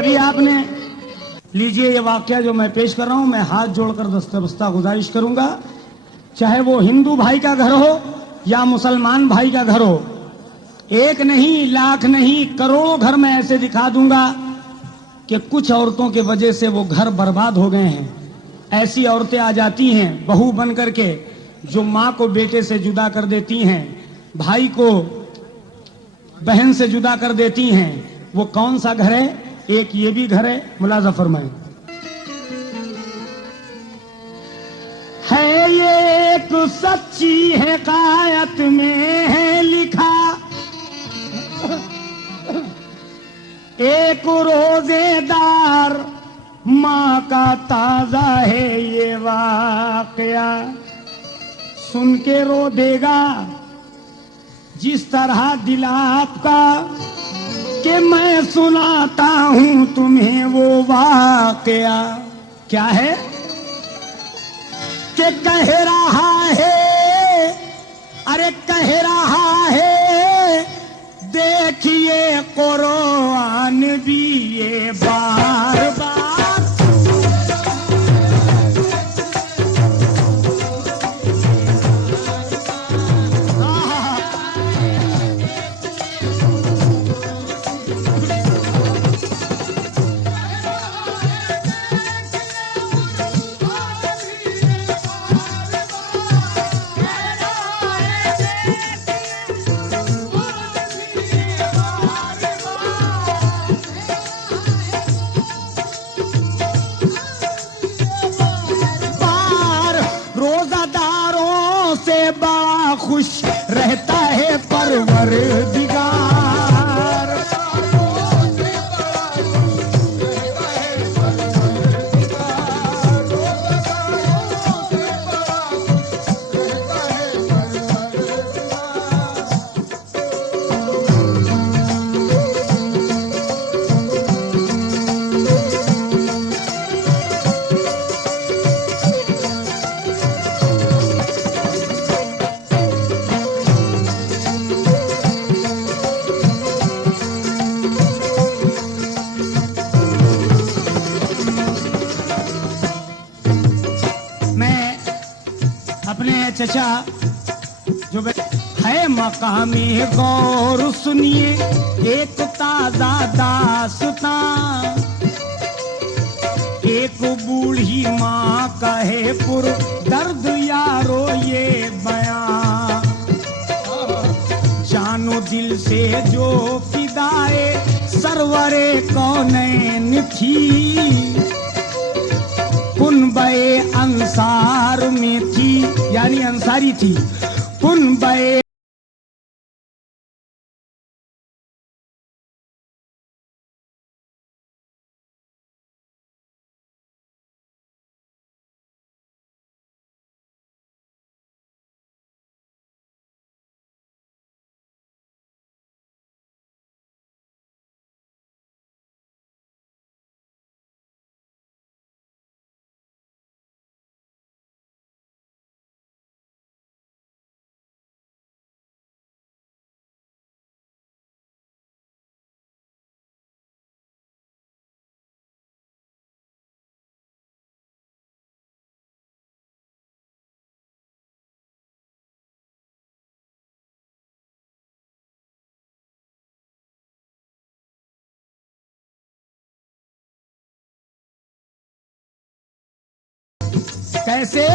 अभी आपने लीजिए ये वाक्य जो मैं पेश कर रहा हूं, मैं हाथ जोड़कर दस्तबस्ता गुजारिश करूंगा, चाहे वो हिंदू भाई का घर हो या मुसलमान भाई का घर हो, एक नहीं, लाख नहीं, करोड़ों घर मैं ऐसे दिखा दूंगा कि कुछ औरतों की वजह से वो घर बर्बाद हो गए हैं। ऐसी औरतें आ जाती हैं बहू बन करके, जो माँ को बेटे से जुदा कर देती हैं, भाई को बहन से जुदा कर देती हैं। वो कौन सा घर है? एक ये भी घर है, मुलाजा फरमाएं। है ये एक सच्ची हकायत में है लिखा, एक रोजेदार माँ का ताजा है ये वाकया, सुन के रो देगा जिस तरह दिल आपका, कि मैं सुनाता हूं तुम्हें वो वाकया। क्या है कि कह रहा है, अरे कह रहा है, देखिए कुरान भी ये बार बार बड़ा खुश रहता है परवरदिगार। अपने चचा जो है मकामी गौर सुनिए, एक ताजा दास्तां, एक बूढ़ी माँ का है पुर दर्द यारो ये बयां, जानो दिल से जो फिदाए सरवरे कौनैन थी, कुनबे अंसार में थी, यानी अंसारी थी, कुनबे कैसे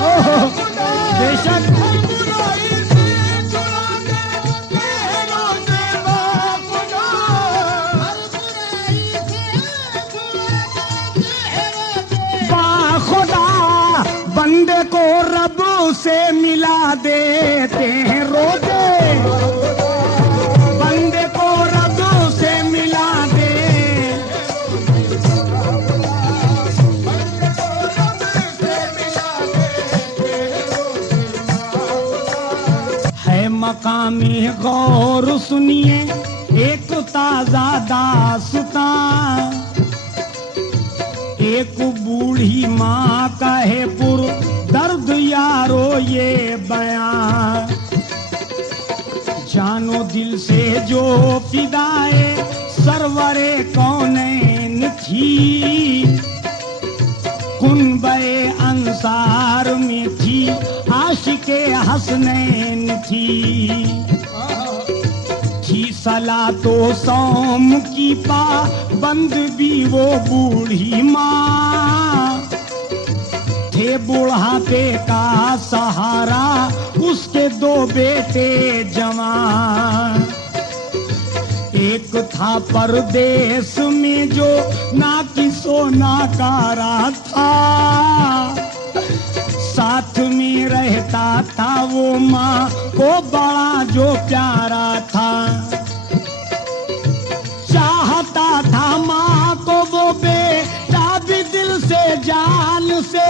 ओहो, बेशक बंदे को रब से मिला देते हैं रोजे, बंदे को रब से मिला दे, है मकामी गौर सुनिए एक ताजा दास्तां, एक बूढ़ी माँ का है पुर दर्द यारो ये बयां, जानो दिल से जो फिदाए सरवरे कौनैन थी, कुनबे अंसार में थी आशिके हसनैन थी सला तो सौम की पाबंद भी वो बूढ़ी माँ, थे बुढ़ापे का सहारा उसके दो बेटे जवान, एक था परदेश में जो ना किसो नाकारा था, साथ में रहता था वो माँ को बड़ा जो प्यारा था, चाहता था माँ को वो बेटा भी दिल से जान से,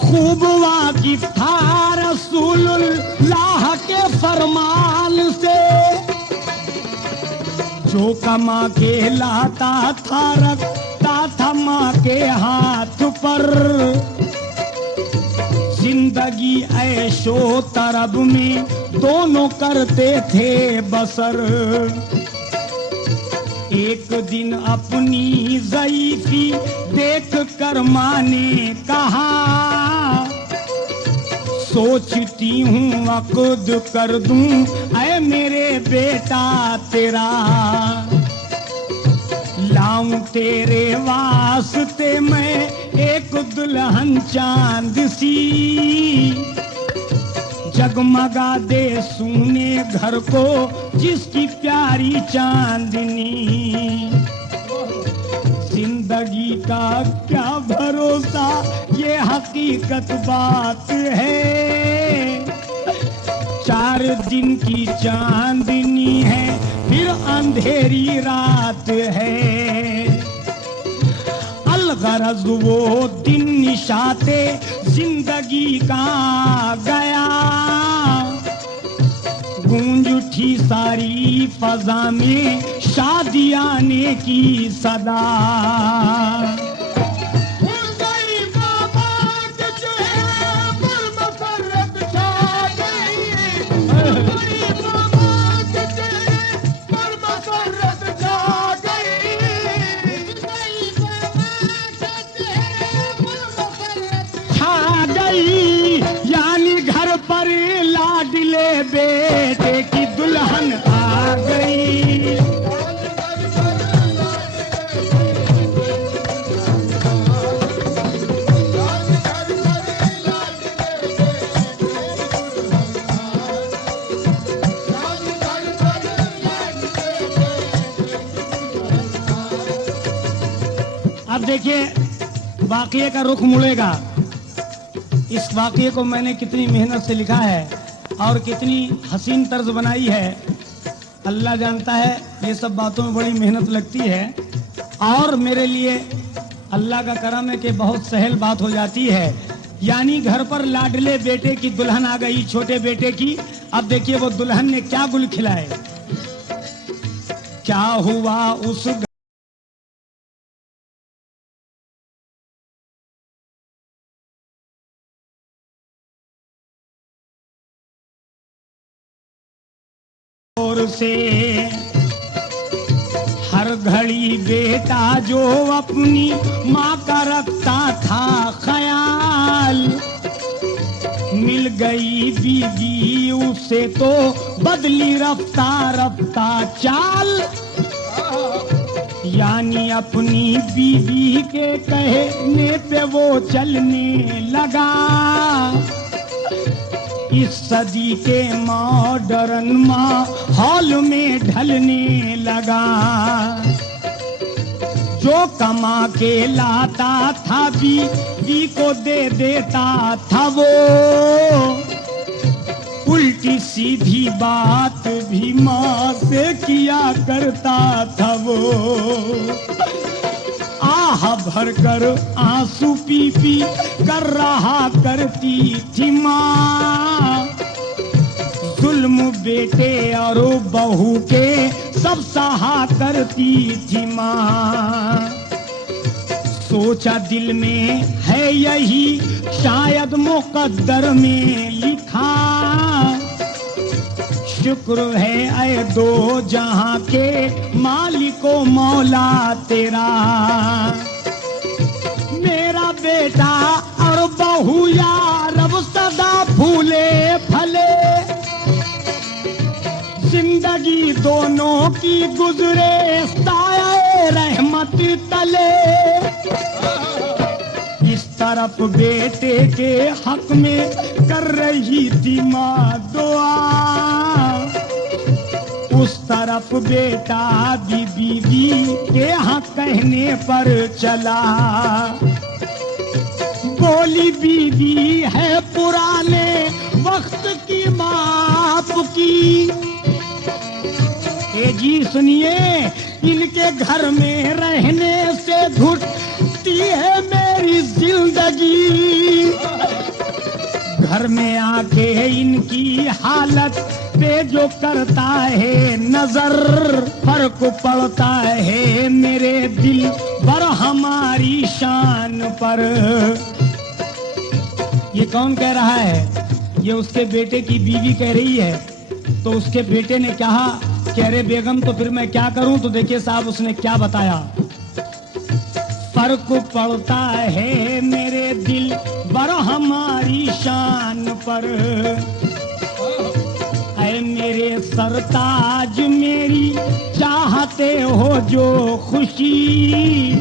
खूब वाकिफ था रसूलुल्लाह के फरमान से, जो कमा के लाता था रखता था माँ के हाथ पर, जिंदगी ऐशो तरब में दोनों करते थे बसर, एक दिन अपनी ज़ईफ़ी देख कर माँ ने कहा, सोचती हूँ अक़द कर दूं ऐ मेरे बेटा तेरा, लाऊं तेरे वास्ते मैं एक दुल्हन चांद सी, जगमगा दे सुने घर को जिसकी प्यारी चांदनी, जिंदगी का क्या भरोसा ये हकीकत बात है, 4 दिन की चांदनी है फिर अंधेरी रात है, अलगरज वो दिन निशाते जिंदगी का गया, गूंज उठी सारी फजा में शादी आने की सदा, यानी घर पर लाडले बेटे की दुल्हन आ गई, अब देखिए वाकये का रुख मुड़ेगा। इस वाकये को मैंने कितनी मेहनत से लिखा है और कितनी हसीन तर्ज बनाई है, अल्लाह जानता है। ये सब बातों में बड़ी मेहनत लगती है और मेरे लिए अल्लाह का करम है कि बहुत सहल बात हो जाती है। यानी घर पर लाडले बेटे की दुल्हन आ गई, छोटे बेटे की। अब देखिए वो दुल्हन ने क्या गुल खिलाए, क्या हुआ उस से हर घड़ी बेटा जो अपनी माँ का रखता था ख्याल, मिल गई बीवी उससे तो बदली रफ्ता रफ्ता चाल। यानी अपनी बीवी के कहने पे वो चलने लगा। इस सदी के मॉडर्न माहौल में ढलने लगा। जो कमा के लाता था बीवी को दे देता था वो, उल्टी सीधी बात भी माँ से किया करता था वो। आह भर कर आंसू पी पी कर रहा करती थी माँ। जुल्म बेटे और बहू के सब सहा करती थी माँ। सोचा दिल में है यही शायद मुकद्दर में लिखा। शुक्र है ऐ दो जहां के मालिको मौला तेरा। मेरा बेटा और बहू या रब सदा फूले फले। जिंदगी दोनों की गुजरे साए रहमत तले। इस तरफ बेटे के हक में कर रही थी माँ दुआ, उस तरफ बेटा भी बीवी के हाँ कहने पर चला। बोली बीवी है पुराने वक्त की माप की। ए जी सुनिए, इनके घर में रहने से घुटती है मेरी जिंदगी। घर में आके इनकी हालत पे जो करता है नजर, फर्क पड़ता है मेरे दिल पर हमारी शान पर। ये कौन कह रहा है? ये उसके बेटे की बीवी कह रही है। तो उसके बेटे ने कहा कि अरे बेगम तो फिर मैं क्या करूं? तो देखिए साहब उसने क्या बताया। फर्क पड़ता है मेरे दिल पर हमारी शान पर। ऐ मेरे सरताज मेरी चाहते हो जो खुशी,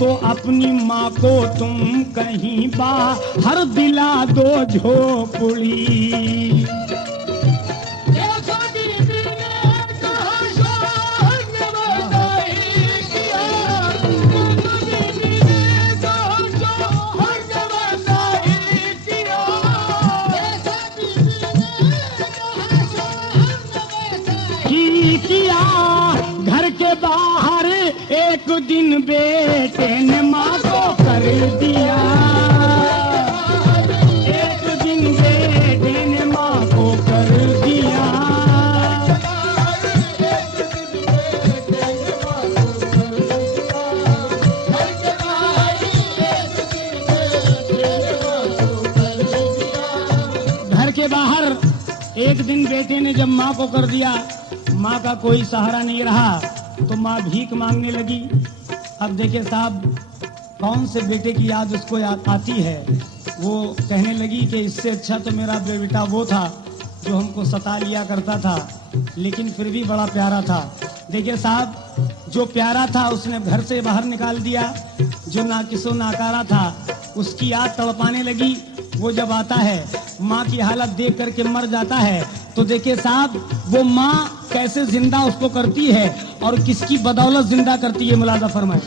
तो अपनी माँ को तुम कहीं बाहर दिला दो झोपड़ी। घर के बाहर एक दिन बेटे ने माँ को कर दिया। एक दिन बेटे ने माँ को कर दिया। घर के बाहर एक दिन बेटे ने जब माँ को कर दिया, माँ का कोई सहारा नहीं रहा तो माँ भीख मांगने लगी। अब देखिए साहब, कौन से बेटे की याद उसको याद आती है। वो कहने लगी कि इससे अच्छा तो मेरा बेटा वो था जो हमको सता लिया करता था, लेकिन फिर भी बड़ा प्यारा था। देखिए साहब, जो प्यारा था उसने घर से बाहर निकाल दिया। जो नाकिसो नाकारा था उसकी याद तड़पाने लगी। वो जब आता है माँ की हालत देख करके मर जाता है। तो देखिए साहब, वो माँ कैसे जिंदा उसको करती है और किसकी बदौलत जिंदा करती है, मुलाजा फरमाए।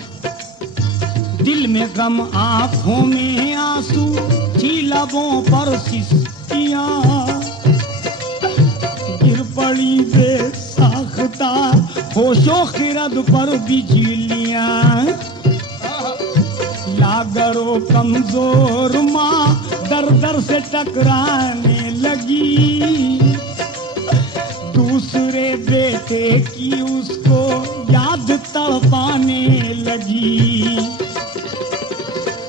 दिल में गम, आंखों में आंसू, थी लबों पर सिसकियां, गिर पड़ी बेसाख्ता होशो खिरद पर बिजलियां। लागरो कमजोर माँ दर दर से टकराने लगी। दूसरे बेटे की उसको याद तड़पाने लगी।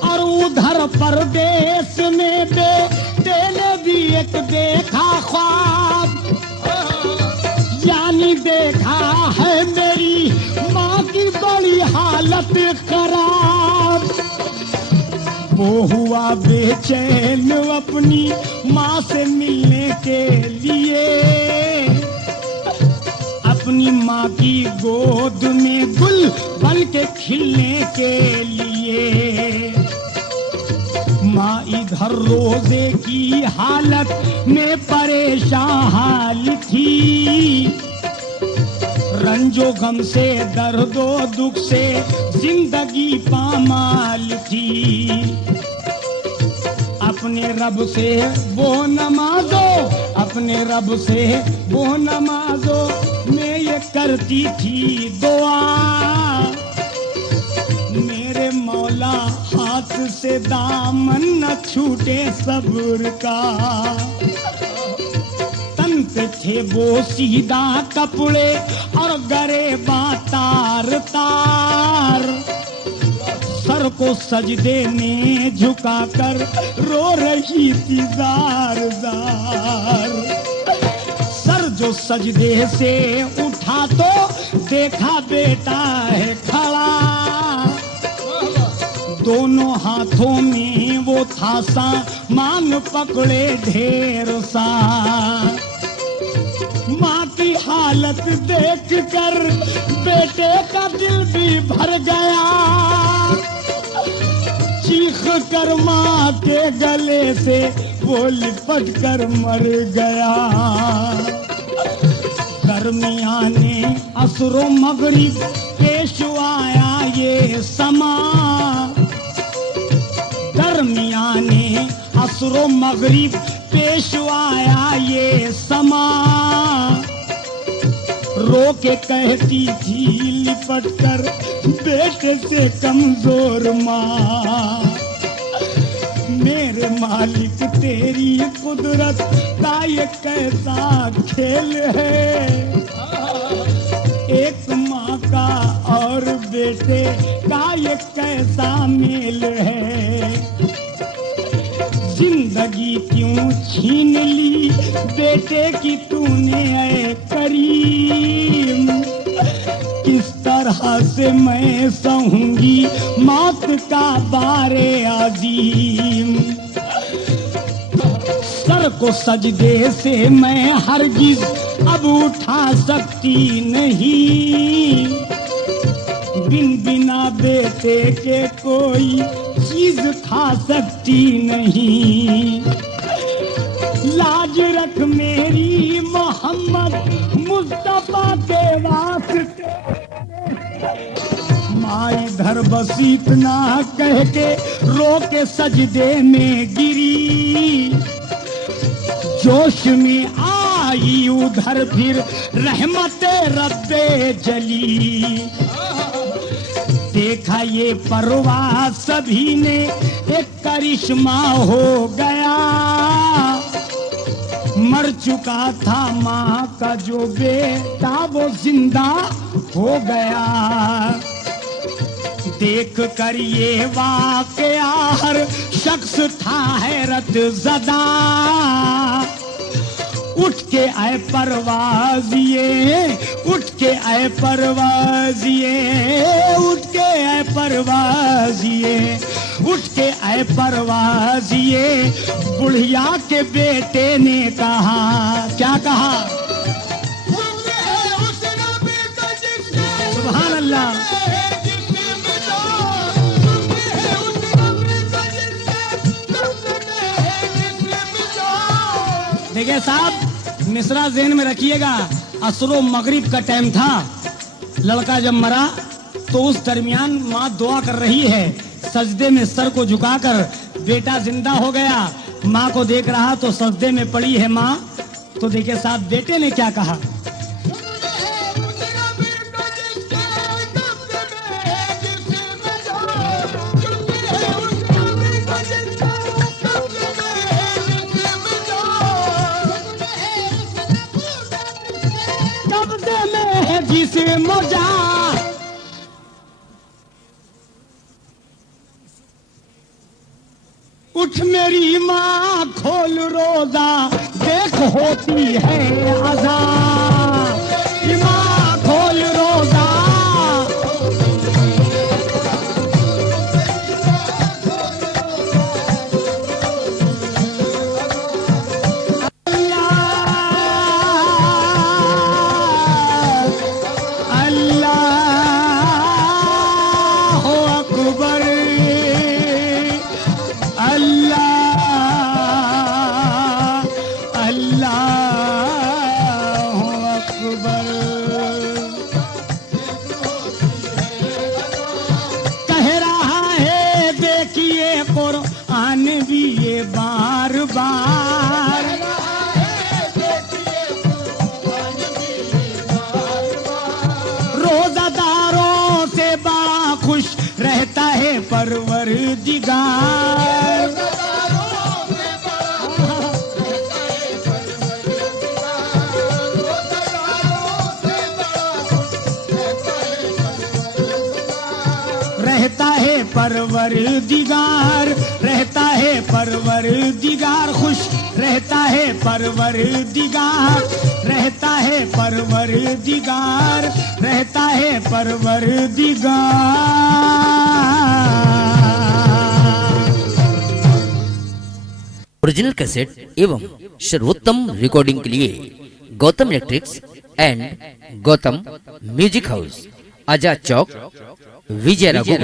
और उधर परदेश में बेटे ने भी एक देखा ख्वाब, यानी देखा है मेरी माँ की बड़ी हालत खराब। वो हुआ बेचैन अपनी माँ से मिलने के लिए। अपनी माँ की गोद में गुल बन के खिलने के लिए। माँ इधर रोजे की हालत में परेशान हाल थी, रंजो गम से दर्दो दुख से जिंदगी पामाल थी। अपने रब से वो नमाजो, अपने रब से वो नमाजो मैं ये करती थी दुआ, मेरे मौला हाथ से दामन न छूटे सब्र का। तन पे थे वो सीधा कपड़े और गरे तार तार, सर को सजदे में झुकाकर रो रही थी जार जार। सर जो सजदे से उठा तो देखा बेटा है खड़ा, दोनों हाथों में वो था सामान पकड़े ढेर सा। माँ की हालत देख कर बेटे का दिल भी भर गया, चीख कर माँ के गले से वो लिपट कर मर गया। दरमियाने असरो मगरिब पेश आया ये समा, दरमियाने असरो मगरिब पेश आया ये समा। रो के कहती थी लिपट कर बेटे से कमजोर माँ, मेरे मालिक तेरी कुदरत का ये कैसा खेल है। एक माँ का और बेटे का ये कैसा मेल है। जिंदगी क्यों छीन ली बेटे की तूने ऐ करीम, किस तरह से मैं सहूंगी मौत का बारे अजीम। सर को सजदे से मैं हरगिज अब उठा सकती नहीं, बिन बिना बेटे के कोई चीज खा सकती नहीं। लाज रख मेरी मोहम्मद मुस्तफा के वास्ते, माँ इधर बस इतना कह के रो के सजदे में गिरी। जोश में आई उधर फिर रहमते रब्बे जली, देखा ये परवाह सभी ने एक करिश्मा हो गया। मर चुका था माँ का जो बेटा वो जिंदा हो गया। देख कर ये वाकया हर शख्स था हैरत ज़दा, उठ के आए परवाज़िए, उठ के आए परवाज़िए, उठ के आए परवाज़िए, उठ के आए परवाज़िए। बुढ़िया के बेटे ने कहा, क्या कहा? सुभान अल्लाह। देखिए साहब, मिसरा ज़हन में रखिएगा, असरो मगरिब का टाइम था। लड़का जब मरा तो उस दरमियान माँ दुआ कर रही है, सजदे में सर को झुकाकर बेटा जिंदा हो गया। माँ को देख रहा तो सजदे में पड़ी है माँ। तो देखिए साहब, बेटे ने क्या कहा? जिसे मजा उठ मेरी माँ खोल रोजा, देख होती है अज़ा। माँ खोल रोजा, बार बार। रोजादारों से बड़ा खुश रहता है परवरदिगार। रहता है परवरदिगार, रहता है परवरदिगार, खुश रहता है परवरदिगार, रहता है परवरदिगार, रहता है परवरदिगार। ओरिजिनल कैसेट एवं सर्वोत्तम रिकॉर्डिंग के लिए Gautam electrics and Gautam music house, Azad Chowk, Vijayanagar.